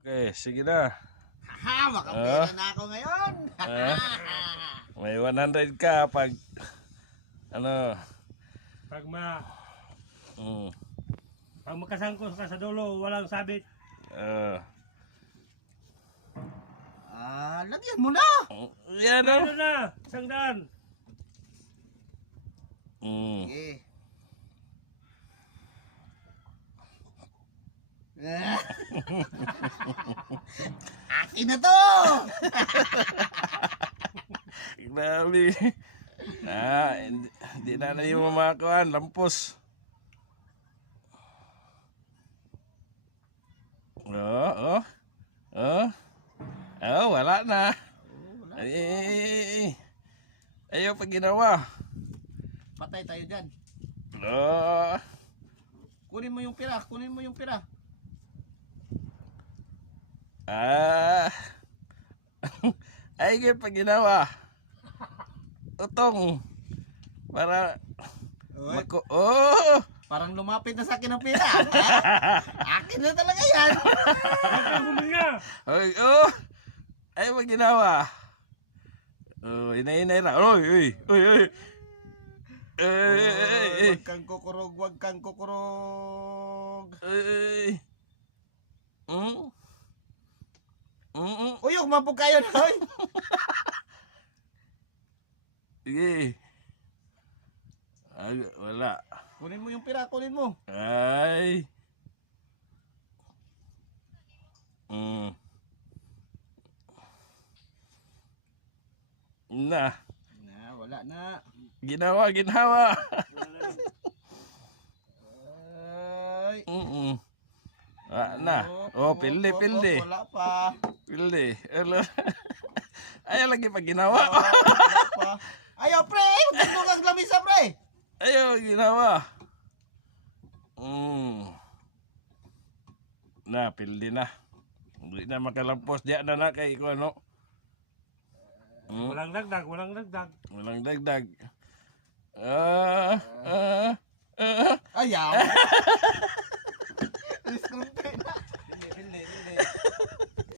Okay, sige na. Haha, makapera na ako ngayon. May 100 ka pag ano. Pag Mm. pag makasangkot ka sa dulo, walang sabit. Lagyan mo na. Yan o. Ano na? Isang daan. Okay. Akin na to. Grabe. Hindi na yung mamakuan. Lampos. Wala na. Ayaw pag ginawa. Patay tayo dyan. Oh. Kunin mo yung pira. Kunin mo yung pira. Ayaw pag ginawa. Utong. Para Parang lumapit na sa akin ang pira. Akin na talaga yan. Huwag kang huminga. Ayaw pag ginawa. Inay na. Oy. Huwag kang kukurog. Huwag kang kukurog. Uy, umapog kayo na. Hoy. Sige. Wala. Kunin mo yung pira. Kunin mo. Ay. Wala na. Ginawa. Ay. Wala na. Pilde. Wala pa. Pilde. Ayaw lagi pag ginawa. Wala pa. Ayaw, pre. Huwag kang dugang lamisa, pre. Ayaw ginawa. Pilde na. Hindi na makalampos. Diyan na kay ko ano. Walang dagdag. Walang dagdag. Ayaw.